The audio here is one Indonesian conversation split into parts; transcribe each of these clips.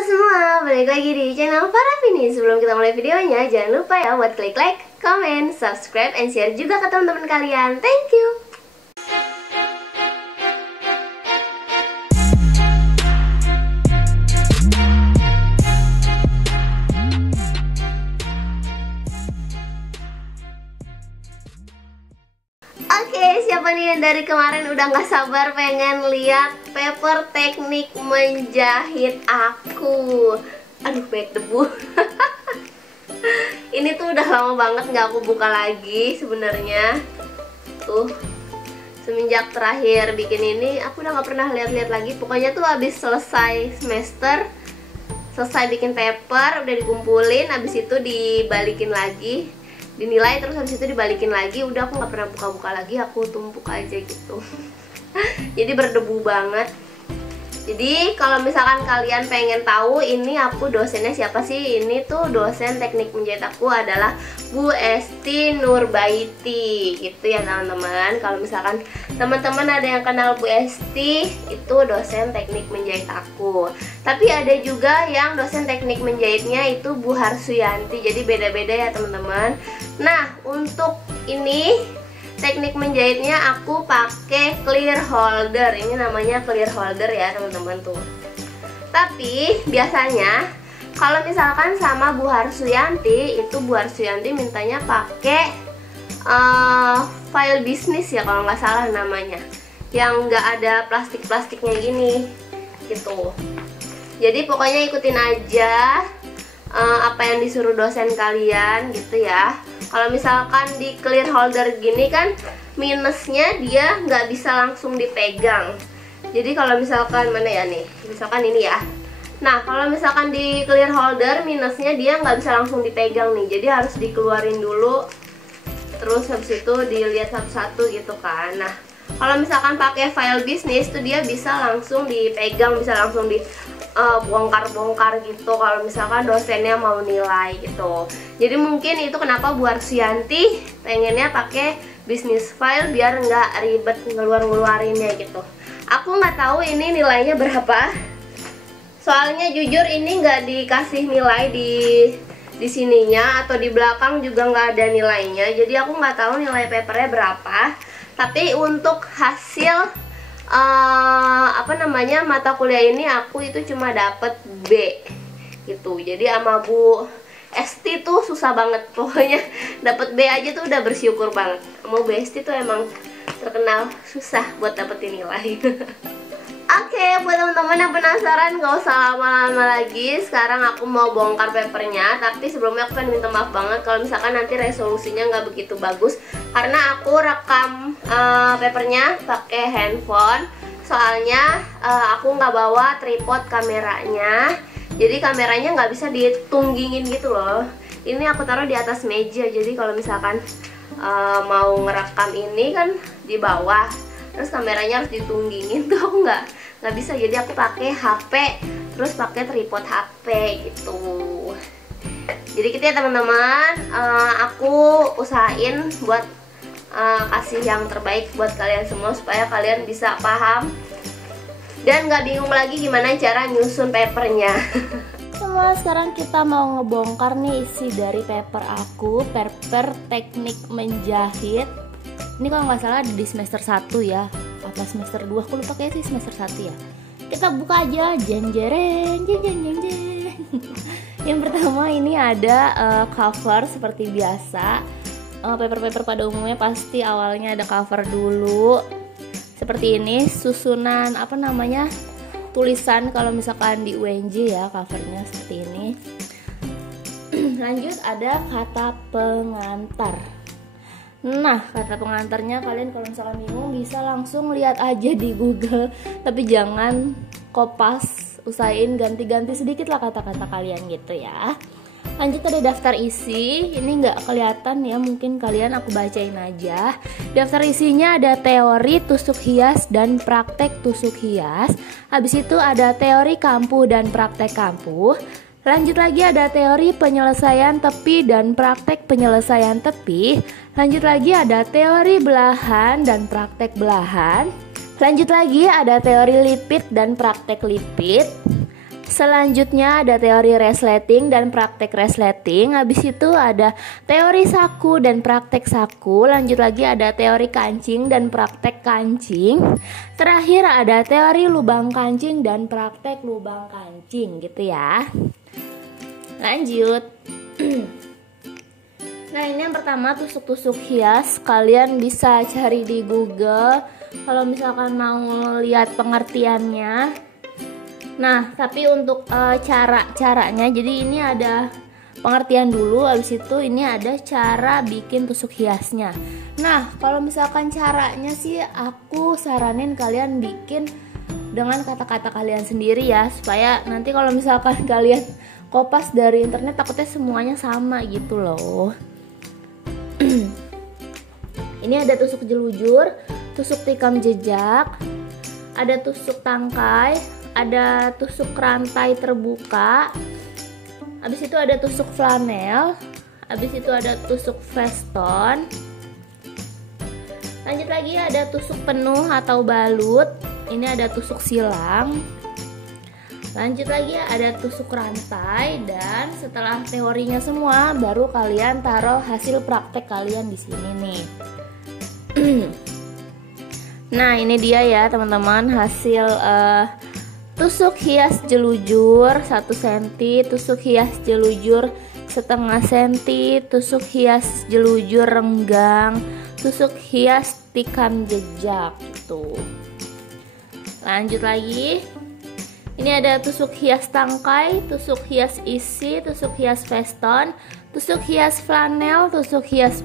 semua, balik lagi di channel Farafini. Sebelum kita mulai videonya, jangan lupa ya buat klik like, comment, subscribe, and share juga ke teman-teman kalian. Thank you. Oke, siapa nih yang dari kemarin udah gak sabar pengen lihat paper teknik menjahit aku? Aduh, banyak debu. Ini tuh udah lama banget gak aku buka lagi sebenarnya. Tuh, semenjak terakhir bikin ini aku udah gak pernah lihat-lihat lagi. Pokoknya tuh abis selesai semester, selesai bikin paper, udah dikumpulin, abis itu dibalikin lagi, dinilai, terus habis itu dibalikin lagi. Udah aku nggak pernah buka-buka lagi, aku tumpuk aja gitu. Jadi berdebu banget. Jadi kalau misalkan kalian pengen tahu ini aku dosennya siapa sih, ini tuh dosen teknik menjahit aku adalah Bu Esti Nurbaiti gitu ya teman-teman. Kalau misalkan teman-teman ada yang kenal Bu Esti, itu dosen teknik menjahit aku. Tapi ada juga yang dosen teknik menjahitnya itu Bu Harsuyanti, jadi beda-beda ya teman-teman. Nah, untuk ini teknik menjahitnya aku pakai clear holder. Ini namanya clear holder ya teman-teman tuh. Tapi biasanya kalau misalkan sama Bu Harsuyanti, itu Bu Harsuyanti mintanya pakai file bisnis ya kalau nggak salah namanya, yang nggak ada plastik-plastiknya gini gitu. Jadi pokoknya ikutin aja apa yang disuruh dosen kalian gitu ya. Kalau misalkan di clear holder gini kan minusnya dia nggak bisa langsung dipegang. Jadi kalau misalkan mana ya nih, misalkan ini ya. Nah kalau misalkan di clear holder minusnya dia nggak bisa langsung dipegang nih. Jadi harus dikeluarin dulu, terus habis itu dilihat satu-satu gitu kan. Nah kalau misalkan pakai file bisnis tuh dia bisa langsung dipegang, bisa langsung di bongkar-bongkar gitu kalau misalkan dosennya mau nilai gitu. Jadi mungkin itu kenapa Bu Harsuyanti pengennya pakai bisnis file biar nggak ribet ngeluarinnya gitu. Aku nggak tahu ini nilainya berapa. Soalnya jujur ini nggak dikasih nilai di sininya, atau di belakang juga nggak ada nilainya. Jadi aku nggak tahu nilai papernya berapa. Tapi untuk hasil mata kuliah ini aku itu cuma dapet B gitu. Jadi sama Bu Esti tuh susah banget, pokoknya dapet B aja tuh udah bersyukur banget. Sama Bu Esti tuh emang terkenal susah buat dapetin nilai. Oke, buat teman-teman yang penasaran, gak usah lama-lama lagi. Sekarang aku mau bongkar papernya. Tapi sebelumnya aku kan minta maaf banget kalau misalkan nanti resolusinya nggak begitu bagus, karena aku rekam papernya pakai handphone. Soalnya aku nggak bawa tripod kameranya, jadi kameranya nggak bisa ditunggingin gitu loh. Ini aku taruh di atas meja, jadi kalau misalkan mau ngerekam ini kan di bawah, terus kameranya harus ditunggingin tuh aku nggak bisa. Jadi aku pakai HP, terus pakai tripod HP gitu. Jadi gitu ya teman-teman, aku usahain buat kasih yang terbaik buat kalian semua supaya kalian bisa paham dan nggak bingung lagi gimana cara nyusun papernya. Semua, sekarang kita mau ngebongkar nih isi dari paper aku, paper teknik menjahit. Ini kalau nggak salah di semester 1 ya, apa semester 2, aku lupa, kayak sih semester 1 ya. Kita buka aja, jeng jeng jeng jeng jeng jeng. Yang pertama ini ada cover seperti biasa. Paper-paper pada umumnya pasti awalnya ada cover dulu. Seperti ini, susunan tulisan kalau misalkan di UNJ ya, covernya seperti ini. Lanjut ada kata pengantar. Nah, kata pengantarnya kalian kalau misalkan bingung bisa langsung lihat aja di Google, tapi jangan kopas, usahain ganti-ganti sedikit lah kata-kata kalian gitu ya. Lanjut ada daftar isi. Ini nggak kelihatan ya, mungkin kalian aku bacain aja. Daftar isinya ada teori tusuk hias dan praktek tusuk hias. Habis itu ada teori kampuh dan praktek kampuh. Lanjut lagi ada teori penyelesaian tepi dan praktek penyelesaian tepi. Lanjut lagi ada teori belahan dan praktek belahan. Lanjut lagi ada teori lipid dan praktek lipid. Selanjutnya ada teori resleting dan praktek resleting. Habis itu ada teori saku dan praktek saku. Lanjut lagi ada teori kancing dan praktek kancing. Terakhir ada teori lubang kancing dan praktek lubang kancing gitu ya. Lanjut. Nah, ini yang pertama tusuk-tusuk hias. Kalian bisa cari di Google kalau misalkan mau lihat pengertiannya. Nah, tapi untuk caranya, jadi ini ada pengertian dulu, habis itu ini ada cara bikin tusuk hiasnya. Nah, kalau misalkan caranya sih aku saranin kalian bikin dengan kata-kata kalian sendiri ya, supaya nanti kalau misalkan kalian kopas dari internet takutnya semuanya sama gitu loh. Ini ada tusuk jelujur, tusuk tikam jejak, ada tusuk tangkai, ada tusuk rantai terbuka, habis itu ada tusuk flanel, habis itu ada tusuk veston, lanjut lagi ada tusuk penuh atau balut, ini ada tusuk silang, lanjut lagi ada tusuk rantai, dan setelah teorinya semua baru kalian taruh hasil praktek kalian di sini nih. Nah, ini dia ya teman-teman hasil tusuk hias jelujur 1 cm, tusuk hias jelujur setengah cm, tusuk hias jelujur renggang, tusuk hias tikam jejak gitu. Lanjut lagi. Ini ada tusuk hias tangkai, tusuk hias isi, tusuk hias veston, tusuk hias flanel, tusuk hias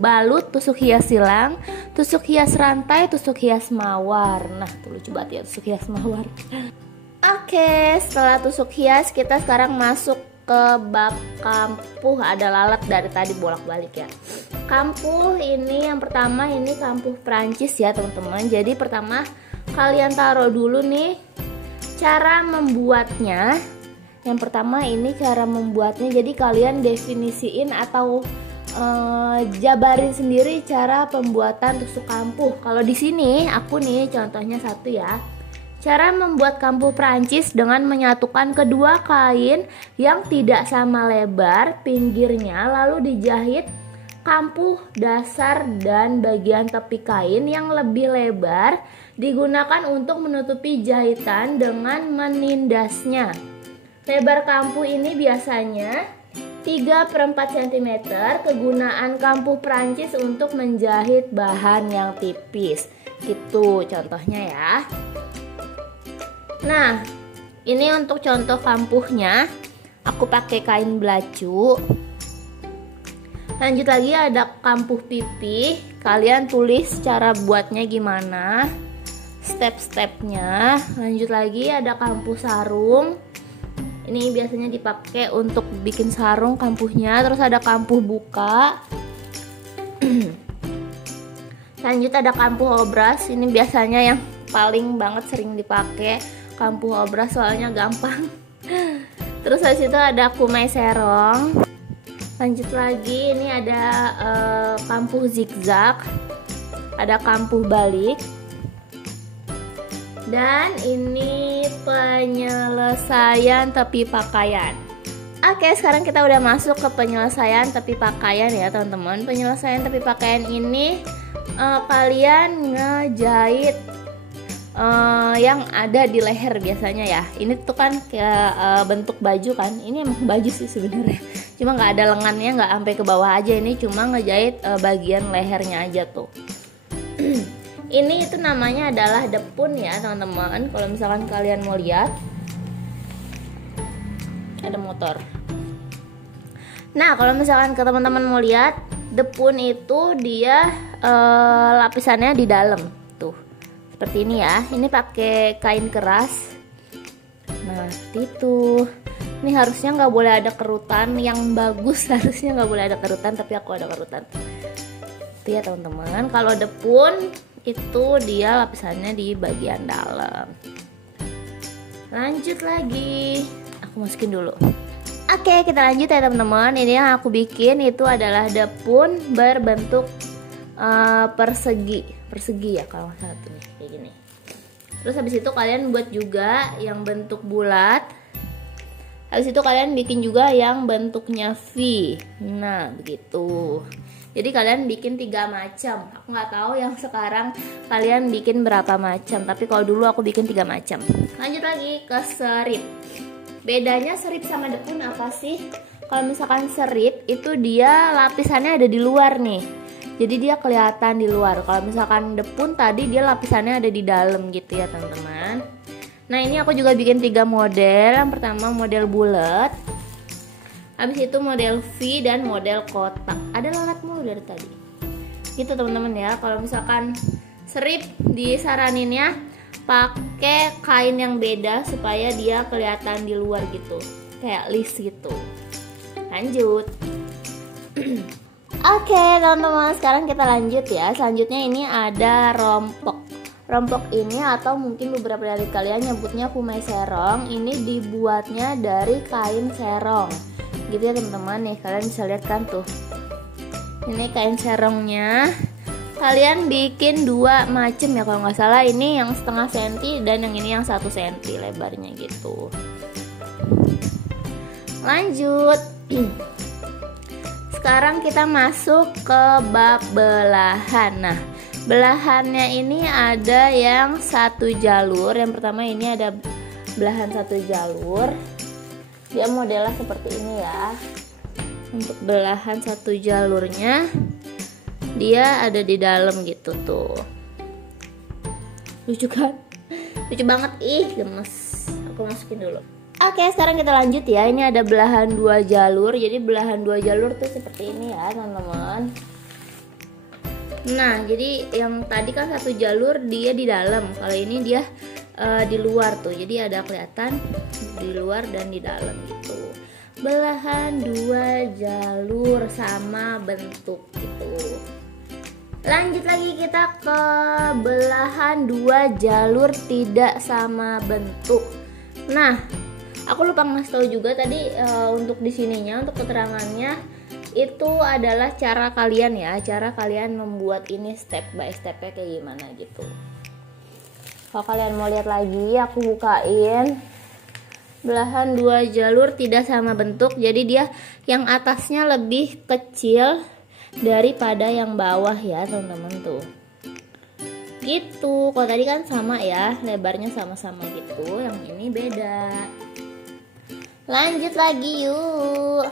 balut, tusuk hias silang, tusuk hias rantai, tusuk hias mawar. Nah, tuh lucu banget ya tusuk hias mawar. Oke, setelah tusuk hias kita sekarang masuk ke bab kampuh. Ada lalat dari tadi bolak-balik ya. Kampuh ini yang pertama ini kampuh Prancis ya teman-teman. Jadi pertama kalian taruh dulu nih cara membuatnya. Yang pertama ini cara membuatnya. Jadi kalian definisiin atau jabarin sendiri cara pembuatan tusuk kampuh. Kalau di sini aku nih contohnya satu ya. Cara membuat kampuh Prancis dengan menyatukan kedua kain yang tidak sama lebar pinggirnya, lalu dijahit kampuh dasar dan bagian tepi kain yang lebih lebar digunakan untuk menutupi jahitan dengan menindasnya. Lebar kampuh ini biasanya 3/4 cm. Kegunaan kampuh Prancis untuk menjahit bahan yang tipis. Gitu contohnya ya. Nah, ini untuk contoh kampuhnya. Aku pakai kain belacu. Lanjut lagi ada kampuh pipih. Kalian tulis cara buatnya gimana, step-stepnya. Lanjut lagi ada kampuh sarung. Ini biasanya dipakai untuk bikin sarung kampuhnya. Terus ada kampuh buka. Lanjut ada kampuh obras. Ini biasanya yang paling banget sering dipakai kampuh obras, soalnya gampang. Terus habis itu ada kumai serong. Lanjut lagi ini ada kampuh zigzag, ada kampuh balik, dan ini penyelesaian tepi pakaian. Oke, sekarang kita udah masuk ke penyelesaian tepi pakaian ya teman-teman. Penyelesaian tepi pakaian ini kalian ngejahit yang ada di leher biasanya ya. Ini tuh kan kayak bentuk baju kan. Ini emang baju sih sebenarnya. Cuma nggak ada lengannya, nggak sampai ke bawah aja. Ini cuma ngejahit bagian lehernya aja tuh. Ini itu namanya adalah depun ya teman-teman. Kalau misalkan kalian mau lihat, ada motor. Nah, kalau misalkan ke teman-teman mau lihat, depun itu dia lapisannya di dalam tuh. Seperti ini ya. Ini pakai kain keras. Nah, seperti itu. Ini harusnya nggak boleh ada kerutan. Yang bagus harusnya nggak boleh ada kerutan, tapi aku ada kerutan. Itu ya teman-teman. Kalau depun itu dia lapisannya di bagian dalam. Lanjut lagi. Aku masukin dulu. Oke, kita lanjut ya teman-teman. Ini yang aku bikin itu adalah depun berbentuk persegi ya kalau nggak salah tuh kayak gini. Terus habis itu kalian buat juga yang bentuk bulat Habis itu kalian bikin juga yang bentuknya V. Nah begitu. Jadi kalian bikin 3 macam. Aku nggak tahu yang sekarang kalian bikin berapa macam, tapi kalau dulu aku bikin 3 macam. Lanjut lagi ke serip. Bedanya serip sama depun apa sih? Kalau misalkan serip itu dia lapisannya ada di luar nih, jadi dia kelihatan di luar. Kalau misalkan depun tadi dia lapisannya ada di dalam gitu ya teman-teman. Nah ini aku juga bikin 3 model. Yang pertama model bulat, habis itu model V dan model kotak. Ada lalat mulu dari tadi gitu teman-teman ya. Kalau misalkan serip disaraninnya pakai kain yang beda supaya dia kelihatan di luar gitu, kayak list gitu. Lanjut. Oke teman-teman, sekarang kita lanjut ya. Selanjutnya ini ada rompok. Rompok ini atau mungkin beberapa dari kalian nyebutnya kumai serong, ini dibuatnya dari kain serong gitu ya teman-teman. Nih kalian bisa lihat kan tuh, ini kain serongnya. Kalian bikin 2 macam ya kalau nggak salah. Ini yang setengah senti dan yang ini yang 1 senti lebarnya gitu. Lanjut. Sekarang kita masuk ke bab belahan. Nah belahannya ini ada yang 1 jalur. Yang pertama ini ada belahan 1 jalur. Dia modelnya seperti ini ya. Untuk belahan 1 jalurnya dia ada di dalam gitu tuh. Lucu kan? Lucu banget, ih gemes. Aku masukin dulu. Oke, sekarang kita lanjut ya. Ini ada belahan 2 jalur. Jadi belahan 2 jalur tuh seperti ini ya teman-teman. Nah jadi yang tadi kan 1 jalur dia di dalam, kalau ini dia di luar tuh. Jadi ada kelihatan di luar dan di dalam gitu. Belahan 2 jalur sama bentuk gitu. Lanjut lagi kita ke belahan 2 jalur tidak sama bentuk. Nah, aku lupa ngasih tahu juga tadi untuk di sininya, untuk keterangannya itu adalah cara kalian ya, cara kalian membuat ini step by stepnya kayak gimana gitu. Kalau kalian mau lihat lagi, aku bukain belahan 2 jalur tidak sama bentuk. Jadi dia yang atasnya lebih kecil daripada yang bawah ya teman-teman tuh gitu. Kalau tadi kan sama ya, lebarnya sama-sama gitu, yang ini beda. Lanjut lagi yuk.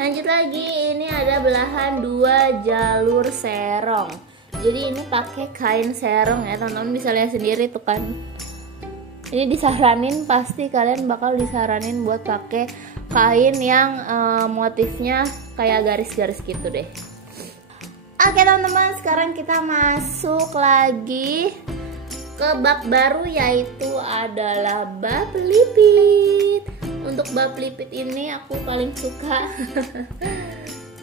Lanjut lagi, ini ada belahan 2 jalur serong. Jadi ini pakai kain serong ya teman-teman, bisa lihat sendiri tuh kan. Ini disaranin, pasti kalian bakal disaranin buat pakai kain yang motifnya kayak garis-garis gitu deh. Oke teman-teman, sekarang kita masuk lagi ke bab baru, yaitu adalah bab lipit. Untuk bab lipit ini aku paling suka.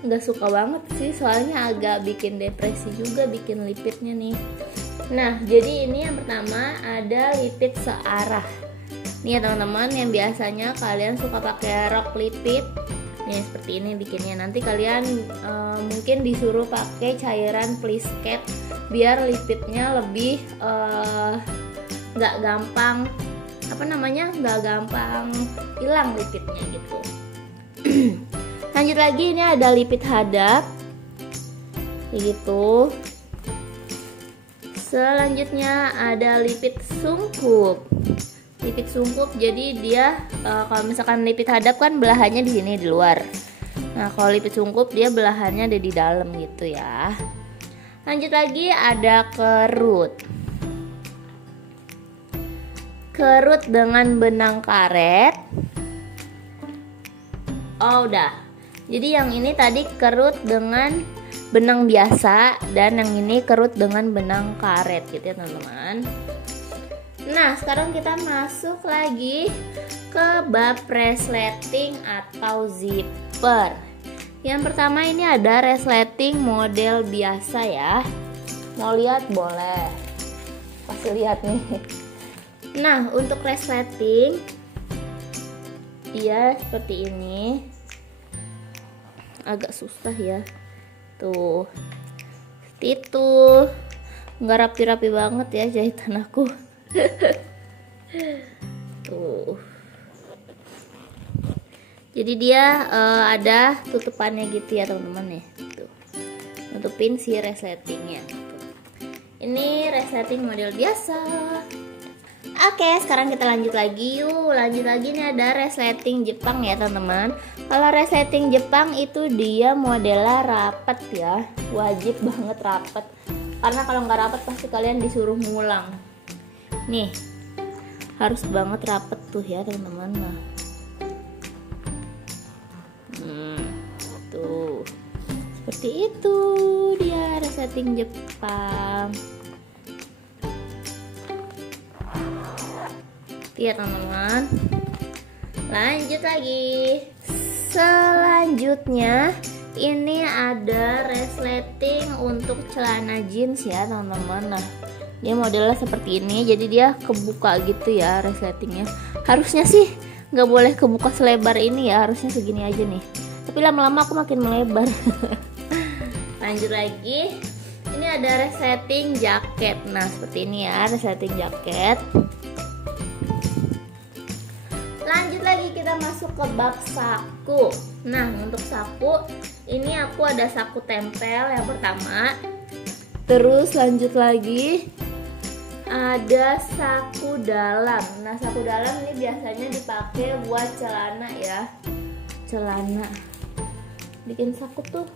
Nggak suka banget sih, soalnya agak bikin depresi juga bikin lipitnya nih. Nah jadi ini yang pertama ada lipit searah. Nih ya teman-teman, yang biasanya kalian suka pakai rok lipit. Nih seperti ini bikinnya. Nanti kalian mungkin disuruh pakai cairan plisket biar lipitnya lebih nggak gampang, apa namanya, nggak gampang hilang lipitnya gitu. Lanjut lagi, ini ada lipit hadap kayak gitu. Selanjutnya ada lipit sungkup. Lipit sungkup, jadi dia kalau misalkan lipit hadap kan belahannya di sini di luar. Nah kalau lipit sungkup dia belahannya ada di dalam gitu ya. Lanjut lagi ada kerut. Kerut dengan benang karet. Oh udah. Jadi yang ini tadi kerut dengan benang biasa, dan yang ini kerut dengan benang karet gitu ya teman-teman. Nah sekarang kita masuk lagi ke bab resleting atau zipper. Yang pertama ini ada resleting model biasa ya. Mau lihat boleh, pasti lihat nih. Nah untuk resleting dia seperti ini, agak susah ya tuh, seperti itu, nggak rapi-rapi banget ya jahitan aku. Tuh Jadi dia ada tutupannya gitu ya teman-teman ya. Tuh. Nutupin si resletingnya. Ini resleting model biasa. Oke, sekarang kita lanjut lagi yuk. Lanjut lagi nih, ada resleting Jepang ya teman-teman. Kalau resleting Jepang itu dia modelnya rapet ya. Wajib banget rapet. Karena kalau nggak rapet pasti kalian disuruh ngulang. Nih, harus banget rapet tuh ya teman-teman. Nah. Tuh. Seperti itu dia resleting Jepang. Ya teman-teman, lanjut lagi. Selanjutnya ini ada resleting untuk celana jeans ya teman-teman. Nah, dia modelnya seperti ini, jadi dia kebuka gitu ya resletingnya. Harusnya sih nggak boleh kebuka selebar ini ya, harusnya segini aja nih. Tapi lama-lama aku makin melebar. Lanjut lagi, ini ada resleting jaket. Nah seperti ini ya resleting jaket. Lanjut lagi kita masuk ke bab saku. Nah untuk saku ini aku ada saku tempel yang pertama. Terus lanjut lagi ada saku dalam. Nah saku dalam ini biasanya dipakai buat celana ya. Celana. Bikin saku tuh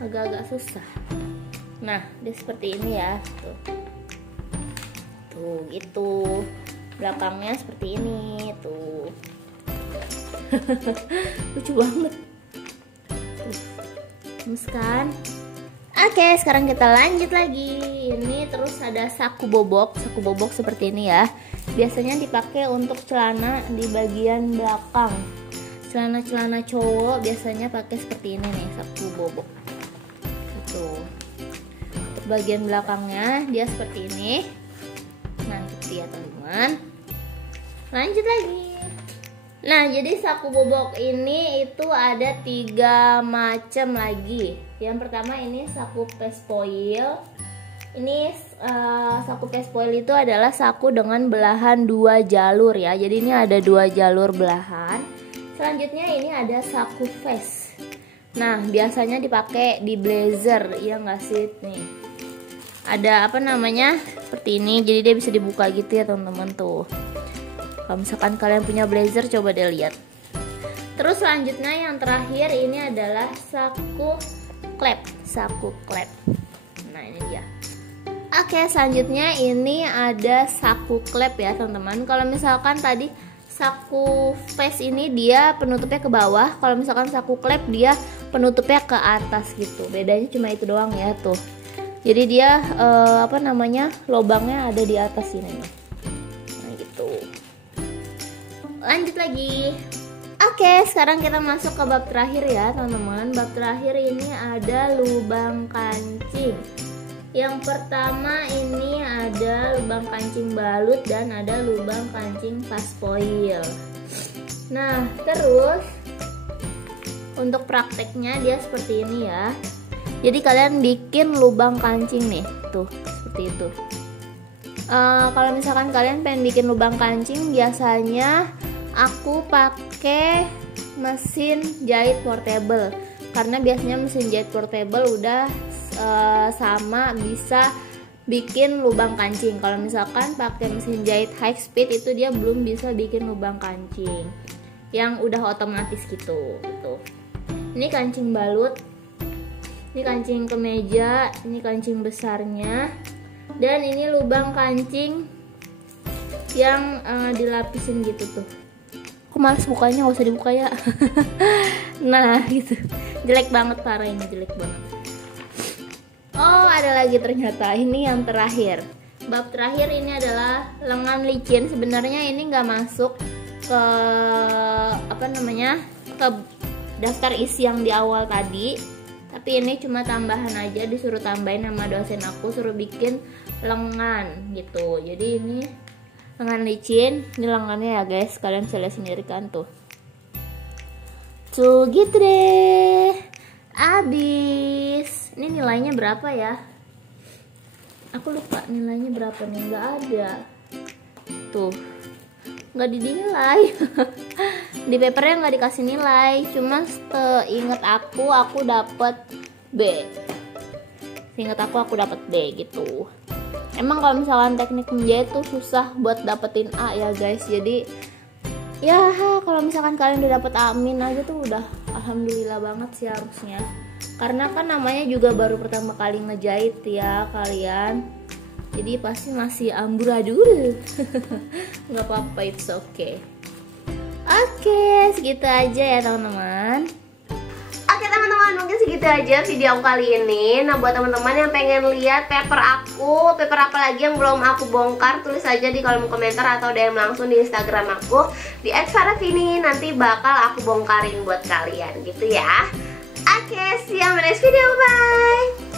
agak-agak susah. Nah dia seperti ini ya. Tuh gitu. Belakangnya seperti ini tuh. Lucu banget tuh. Gemes kan? Oke, sekarang kita lanjut lagi. Ini terus ada saku bobok. Saku bobok seperti ini ya. Biasanya dipakai untuk celana di bagian belakang. Celana-celana cowok biasanya pakai seperti ini nih, saku bobok gitu. Untuk bagian belakangnya dia seperti ini. Nah gitu ya teman-teman. Lanjut lagi. Nah jadi saku bobok ini itu ada 3 macam lagi. Yang pertama ini saku pespoil. Ini saku pespoil itu adalah saku dengan belahan 2 jalur ya. Jadi ini ada 2 jalur belahan. Selanjutnya ini ada saku vest. Nah biasanya dipakai di blazer, ya nggak sih nih. Ada apa namanya seperti ini, jadi dia bisa dibuka gitu ya teman-teman tuh. Kalau misalkan kalian punya blazer coba deh lihat. Terus selanjutnya yang terakhir ini adalah saku klep. Saku klep. Nah ini dia. Oke selanjutnya ini ada saku klep ya teman-teman. Kalau misalkan tadi saku vest ini dia penutupnya ke bawah, kalau misalkan saku klep dia penutupnya ke atas gitu. Bedanya cuma itu doang ya tuh. Jadi dia apa namanya lubangnya ada di atas sini nih. Nah gitu. Lanjut lagi. Oke, sekarang kita masuk ke bab terakhir ya teman-teman. Bab terakhir ini ada lubang kancing. Yang pertama ini ada lubang kancing balut dan ada lubang kancing paspoil. Nah terus untuk prakteknya dia seperti ini ya. Jadi kalian bikin lubang kancing nih, tuh seperti itu. Kalau misalkan kalian pengen bikin lubang kancing, biasanya aku pakai mesin jahit portable. Karena biasanya mesin jahit portable udah sama bisa bikin lubang kancing. Kalau misalkan pakai mesin jahit high speed itu dia belum bisa bikin lubang kancing yang udah otomatis gitu. Ini kancing balut. Ini kancing kemeja, ini kancing besarnya, dan ini lubang kancing yang dilapisin gitu tuh. Aku males bukanya, gak usah dibuka ya. Nah gitu, jelek banget, parah ini jelek banget. Oh ada lagi ternyata, ini yang terakhir. Bab terakhir ini adalah lengan licin. Sebenarnya ini nggak masuk ke apa namanya ke daftar isi yang di awal tadi. Tapi ini cuma tambahan aja, disuruh tambahin sama dosen aku, suruh bikin lengan gitu. Jadi ini lengan licin, ini lengannya ya guys, kalian bisa lihat sendiri kan tuh. Tuh gitu deh. Abis. Ini nilainya berapa ya? Aku lupa nilainya berapa nih, nggak ada. Tuh, nggak dinilai. Di papernya nggak dikasih nilai, cuma inget aku dapet B. Ingat aku dapet B gitu. Emang kalau misalkan teknik menjahit tuh susah buat dapetin A ya guys. Jadi ya kalau misalkan kalian udah dapet amin aja tuh udah alhamdulillah banget sih harusnya. Karena kan namanya juga baru pertama kali ngejahit ya kalian. Jadi pasti masih amburadul. Nggak apa-apa, it's okay. Oke, segitu aja ya teman-teman. Oke teman-teman, mungkin segitu aja video aku kali ini. Nah buat teman-teman yang pengen lihat paper aku, paper apa lagi yang belum aku bongkar, tulis aja di kolom komentar atau DM langsung di Instagram aku di @faravini. Nanti bakal aku bongkarin buat kalian gitu ya. Oke, see you on the next video, bye.